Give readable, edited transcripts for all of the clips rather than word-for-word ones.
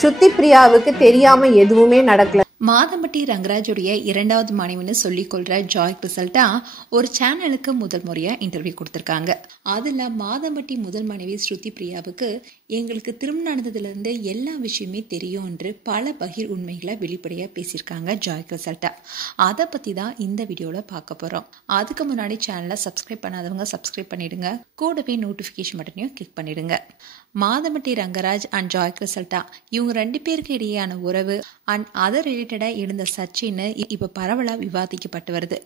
ஸ்ருதி பிரியாவுக்கு தெரியாம எதுவுமே நடக்கல. மாதம்பட்டி ரங்கராஜுடைய இரண்டாவது மனைவின்னு சொல்லிக் கொள்ற ஜாய் கிறிசல்டா ஒரு சேனலுக்கு முதல் முறையா இன்டர்வியூ கொடுத்திருக்காங்க. அதுல மாதம்பட்டி முதல் மனைவி ஸ்ருதி பிரியாவுக்கு எங்களுக்கு திருமணம் நடந்ததுல இருந்து எல்லா விஷயமே தெரியும் என்று பல பகிர் உண்மைகளை வெளிப்படையா பேசியிருக்காங்க ஜாய் கிறிசல்டா. அதை பத்தி தான் இந்த வீடியோல பார்க்க போறோம். அதுக்கு முன்னாடி சேனலை சப்ஸ்கிரைப் பண்ணாதவங்க சப்ஸ்கிரைப் பண்ணிடுங்க, கூடவே நோட்டிபிகேஷன் பட்டனையும் கிளிக் பண்ணிடுங்க. மாதம்பட்டி ரங்கராஜ் அண்ட் ஜாய் கிறிசல்டா இவங்க ரெண்டு பேருக்கு இடையேயான உறவு அண்ட் அதர் ரிலேட்டடா இருந்த சர்ச்சைன்னு இப்ப பரவலா விவாதிக்கப்பட்டு வருது.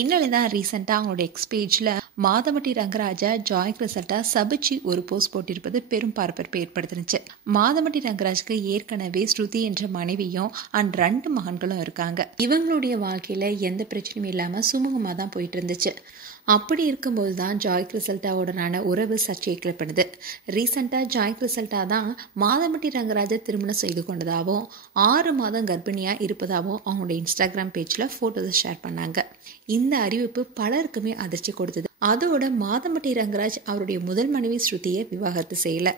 இன்னொருதான் ரீசெண்டா அவங்களோட எக்ஸ்பேஜ்ல மாதம்பட்டி ரங்கராஜா ஜாய் கிறிசல்டா சபிச்சு ஒரு போஸ்ட் போட்டிருப்பது பெரும் பரபரப்பை ஏற்படுத்தினுச்சு. மாதம்பட்டி ரங்கராஜுக்கு ஏற்கனவே ஸ்ருதி என்ற மனைவியும் அண்ட் 2 மகன்களும் இருக்காங்க. இவங்களுடைய வாழ்க்கையில எந்த பிரச்சனையும் இல்லாம சுமூகமா தான் போயிட்டு இருந்துச்சு. அப்படி இருக்கும்போது தான் ஜாய் கிறிசல்டாவுடனான உறவு சர்ச்சையை கிளப்பினது. ரீசெண்டா ஜாய் கிறிசல்டா தான் மாதம்பட்டி ரங்கராஜை திருமணம் செய்து கொண்டதாகவும் 6 மாதம் கர்ப்பிணியா இருப்பதாகவும் அவங்களுடைய இன்ஸ்டாகிராம் பேஜ்ல போட்டோஸ் ஷேர் பண்ணாங்க. இந்த அறிவிப்பு பலருக்குமே அதிர்ச்சி கொடுத்தது. அதோட மாதம்பட்டி ரங்கராஜ் அவருடைய முதல் மனைவி ஸ்ருதியை விவாகரத்து செய்யல.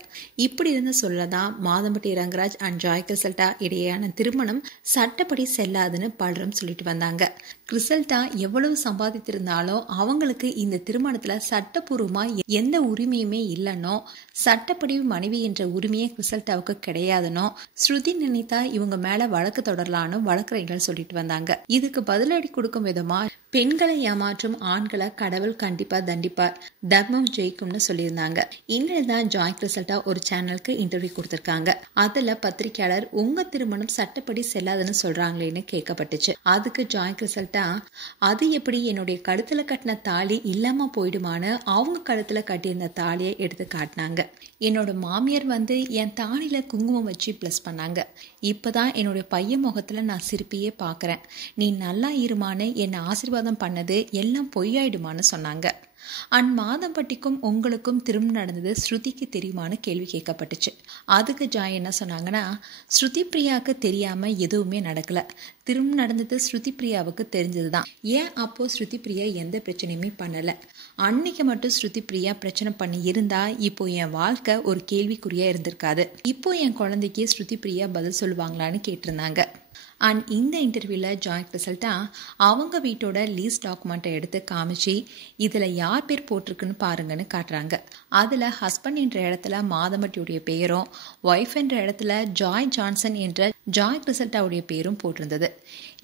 இப்படி இருந்த சொல்லதான் மாதம்பட்டி ரங்கராஜ் அண்ட் ஜாய் கிறிசல்டா இடையேயான திருமணம் சட்டப்படி செல்லாதுன்னு பலரும் சொல்லிட்டு வந்தாங்க. கிறிசல்டா எவ்வளவு சம்பாதித்திருந்தாலும் அவங்களுக்கு இந்த திருமணத்துல சட்டப்பூர்வமா எந்த உரிமையுமே இல்லைன்னோ, சட்டப்படி மனைவி என்ற உரிமையே கிறிசல்டாவுக்கு கிடையாதுன்னோ ஸ்ருதி நினைத்தா இவங்க மேல வழக்கு தொடரலான்னு வழக்கறிஞர்கள் சொல்லிட்டு வந்தாங்க. இதுக்கு பதிலடி கொடுக்கும் விதமா பெண்களை ஏமாற்றும் ஆண்களை கடவுள் கண்டிப்பா தண்டிப்பார், தர்மம் ஜெயிக்கும்னு சொல்லியிருந்தாங்க. இன்னும் ஜாய் கிறிசல்டா ஒரு சேனலுக்கு இன்டர்வியூ கொடுத்திருக்காங்க. அதுல பத்திரிகையாளர் உங்க திருமணம் சட்டப்படி செல்லாதுன்னு சொல்றாங்களேன்னு கேட்கப்பட்டுச்சு. அதுக்கு ஜாய் கிறிசல்டா அது எப்படி என்னுடைய கழுத்துல கட்டின தாலி இல்லாம போயிடுமான்னு அவங்க கழுத்துல கட்டியிருந்த தாலியை எடுத்து காட்டினாங்க. என்னோட மாமியார் என் தாலியில குங்குமம் வச்சு பிளஸ் பண்ணாங்க. இப்பதான் என்னுடைய பையன் முகத்துல நான் சிரிப்பையே பாக்குறேன். நீ நல்லா இருமான்னு என்னை ஆசீர்வாதம் பண்ணது எல்லாம் பொய்யாயிடுமான்னு சொன்னாங்க. அண்ட் மாதம்பட்டிக்கும் உங்களுக்கும் திருமணம் நடந்தது ஸ்ருதிக்கு தெரியுமான்னு கேள்வி கேட்கப்பட்டுச்சு. அதுக்கு ஜாய் என்ன சொன்னாங்கன்னா, ஸ்ருதி பிரியாவுக்கு தெரியாம எதுவுமே நடக்கல. திருமணம் நடந்தது ஸ்ருதி பிரியாவுக்கு தெரிஞ்சதுதான். ஏன் அப்போ ஸ்ருதி பிரியா எந்த பிரச்சனையுமே பண்ணல. அன்னைக்கு மட்டும் ஸ்ருதி பிரியா பிரச்சனை பண்ணி இருந்தா இப்போ என் வாழ்க்கை ஒரு கேள்விக்குறியா இருந்திருக்காது. இப்போ என் குழந்தைக்கு ஸ்ருதி பிரியா பதில் சொல்லுவாங்களான்னு கேட்டிருந்தாங்க. அண்ட் இந்த இன்டர்வியூல ஜாய் கிறிசல்டா அவங்க வீட்டோட லீஸ் டாக்குமெண்ட்டை எடுத்து காமிச்சு இதுல யார் பேர் போட்டிருக்குன்னு பாருங்கன்னு காட்டுறாங்க. அதுல ஹஸ்பண்ட் என்ற இடத்துல மாதம்பட்டியுடைய பெயரும், ஒய்ஃப் என்ற இடத்துல ஜாய் ஜான்சன் என்ற ஜாய் கிறிசல்டாவுடைய பேரும் போட்டிருந்தது.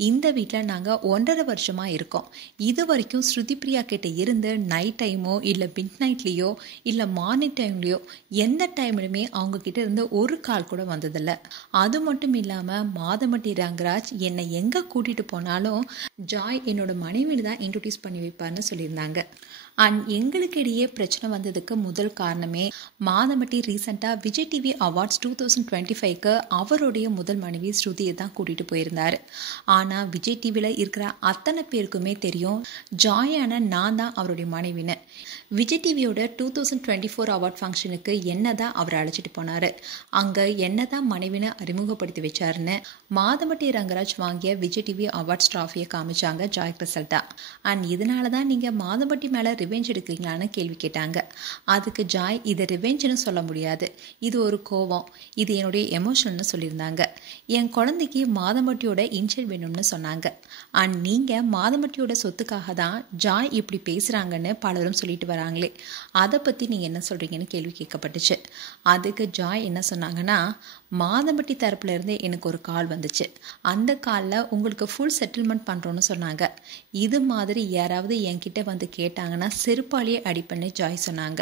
இந்த வீட்டில் நாங்கள் 1.5 வருஷமா இருக்கோம். இது வரைக்கும் ஸ்ருதி பிரியா கிட்ட இருந்து நைட் டைமோ இல்லை மிட் நைட்லேயோ இல்லை மார்னிங் டைம்லேயோ எந்த டைம்லையுமே அவங்க கிட்ட இருந்து ஒரு கால் கூட வந்ததில்லை. அது மட்டும் இல்லாமல் மாதம்பட்டி ரங்கராஜ் என்னை எங்கே கூட்டிகிட்டு போனாலும் ஜாய் என்னோட மனைவின்னு தான் இன்ட்ரோடியூஸ் பண்ணி வைப்பார்னு சொல்லியிருந்தாங்க. அண்ட் எங்களுக்கு இடையே பிரச்சனை வந்ததுக்கு முதல் காரணமே மாதம்பட்டி ரீசெண்டா விஜய் டிவி அவார்ட்ஸ் 2025க்கு அவருடைய முதல் மனைவி ஸ்ருதியை தான் கூட்டிட்டு போயிருந்தாரு. ஆனா விஜய் டிவில இருக்கிற அத்தனை பேருக்குமே தெரியும் ஜாயான நான் தான் அவருடைய மனைவின்னு. விஜய் டிவியோட 2024 அவார்ட் ஃபங்க்ஷனுக்கு என்னதான் அவர் அழைச்சிட்டு போனாரு, அங்க என்னதான் மனைவின்னு அறிமுகப்படுத்தி வச்சாருன்னு மாதம்பட்டி ரங்கராஜ் வாங்கிய விஜய் டிவி அவார்ட்ஸ் டிராஃபியை காமிச்சாங்க ஜாய் கிறிசல்டா. அண்ட் இதனாலதான் நீங்க மாதம்பட்டி மேல ரிவெஞ்ச் எடுக்கிறீங்களான்னு கேள்வி கேட்டாங்க. அதுக்கு ஜாய் இது ரிவெஞ்சுன்னு சொல்ல முடியாது, இது ஒரு கோவம், இது என்னுடைய எமோஷனல்னு சொல்லியிருந்தாங்க. என் குழந்தைக்கு மாதம்பட்டியோட இன்ஷியல் வேணும்னு சொன்னாங்க. அண்ட் நீங்க மாதம்பட்டியோட சொத்துக்காக தான் ஜாய் இப்படி பேசுறாங்கன்னு பலரும் சொல்லிட்டு வராங்களே, அதை பத்தி நீங்க என்ன சொல்றீங்கன்னு கேள்வி கேட்கப்பட்டுச்சு. அதுக்கு ஜாய் என்ன சொன்னாங்கன்னா, மாதம்பட்டி தரப்புல இருந்து எனக்கு ஒரு கால் வந்துச்சு. அந்த காலில் உங்களுக்கு ஃபுல் செட்டில்மெண்ட் பண்றோம்னு சொன்னாங்க. இது மாதிரி யாராவது என்கிட்ட வந்து கேட்டாங்கன்னா செருப்பாலேயே அடிப்பண்ணு ஜாய் சொன்னாங்க.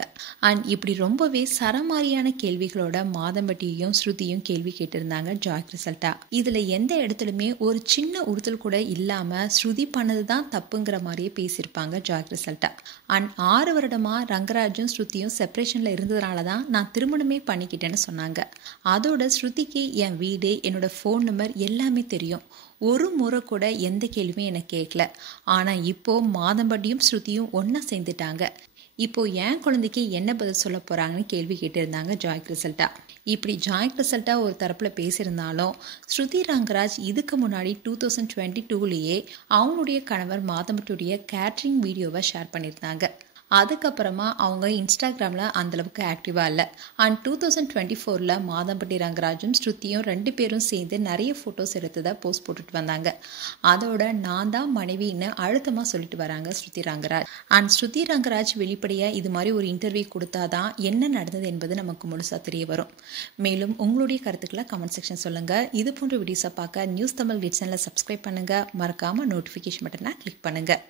அண்ட் இப்படி ரொம்பவே சரமாரியான கேள்விகளோட மாதம்பட்டியையும் ஸ்ருதியும் கேள்வி கேட்டிருந்தாங்க ஜாய் கிறிசல்டா. இதுல எந்த இடத்துலயுமே ஒரு சின்ன உறுத்தல் கூட இல்லாம ஸ்ருதி பண்ணதுதான் தப்புங்கிற மாதிரியே பேசியிருப்பாங்க ஜாய் கிறிசல்டா. அண்ட் 6 வருடமா ரங்கராஜும் ஸ்ருதியும் செப்பரேஷன்ல இருந்ததுனாலதான் நான் திருமணமே பண்ணிக்கிட்டேன்னு சொன்னாங்க. அதோட ஸ்ருதிக்கு என் வீடு, என்னோட ஃபோன் நம்பர் எல்லாமே தெரியும். ஒரு முறை கூட எந்த கேள்வியும் எனக்கு கேட்கல. ஆனா இப்போ மாதம்பட்டியும் ஸ்ருதியும் ஒன்னா சேர்ந்துட்டாங்க. இப்போ என் குழந்தைக்கு என்ன பதில் சொல்ல போறாங்கன்னு கேள்வி கேட்டிருந்தாங்க ஜாய் கிறிசல்டா. இப்படி ஜாய் கிறிசல்டா ஒரு தரப்புல பேசியிருந்தாலும் ஸ்ருதி ரங்கராஜ் இதுக்கு முன்னாடி 2022லயே அவங்களுடைய கணவர் மாதம்பட்டியுடைய கேட்டரிங் வீடியோவை ஷேர் பண்ணியிருந்தாங்க. அதுக்கப்புறமா அவங்க இன்ஸ்டாகிராமில் அந்தளவுக்கு ஆக்டிவாக இல்லை. அண்ட் 2024 மாதம்பட்டி ரங்கராஜும் ஸ்ருதியும் 2 பேரும் சேர்ந்து நிறைய ஃபோட்டோஸ் எடுத்ததை போஸ்ட் போட்டுட்டு வந்தாங்க. அதோட நான் தான் மனைவின்னு அழுத்தமாக சொல்லிட்டு வராங்க ஸ்ருதி ரங்கராஜ். அண்ட் ஸ்ருதி ரங்கராஜ் வெளிப்படையாக இது மாதிரி ஒரு இன்டர்வியூ கொடுத்தாதான் என்ன நடந்தது என்பது நமக்கு முழுசாக தெரிய வரும். மேலும் உங்களுடைய கருத்துக்களை கமெண்ட் செக்ஷன் சொல்லுங்கள். இது போன்ற வீடியோஸை பார்க்க நியூஸ் தமிழ் சேனலை சப்ஸ்கிரைப் பண்ணுங்கள். மறக்காமல் நோட்டிஃபிகேஷன் பட்டனை கிளிக் பண்ணுங்கள்.